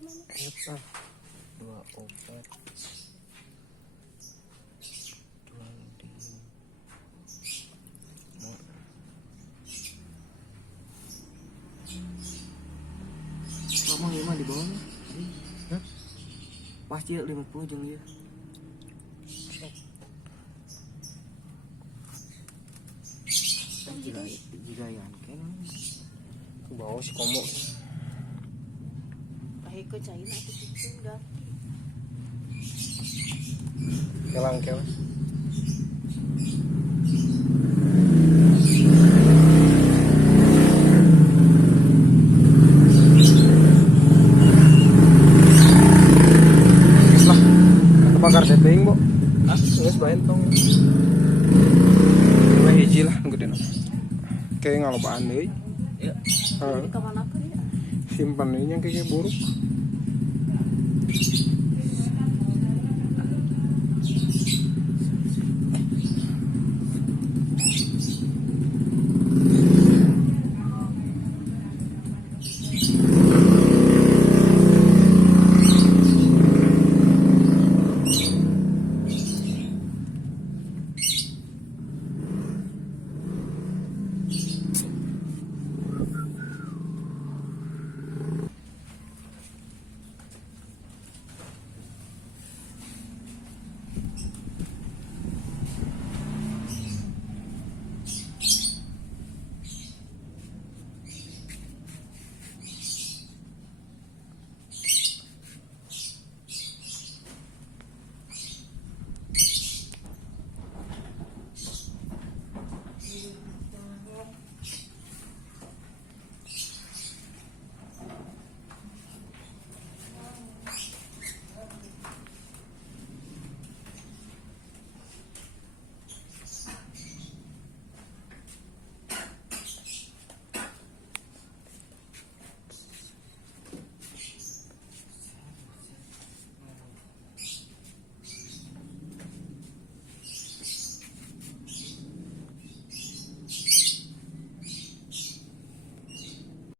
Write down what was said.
Apa? 2 obat 2 ngomong lima di bawah hah? Pasti 50 jeung dia jika yang kan ke bawah si komo ke China aku pikir ganti. kelang kewas lah bakar tepeng bu nggak sebain tong nggak hiji lah gede no kayak ngalobaan deh Ya. Ini kemana ke ya? simpan ini yang kayak buruk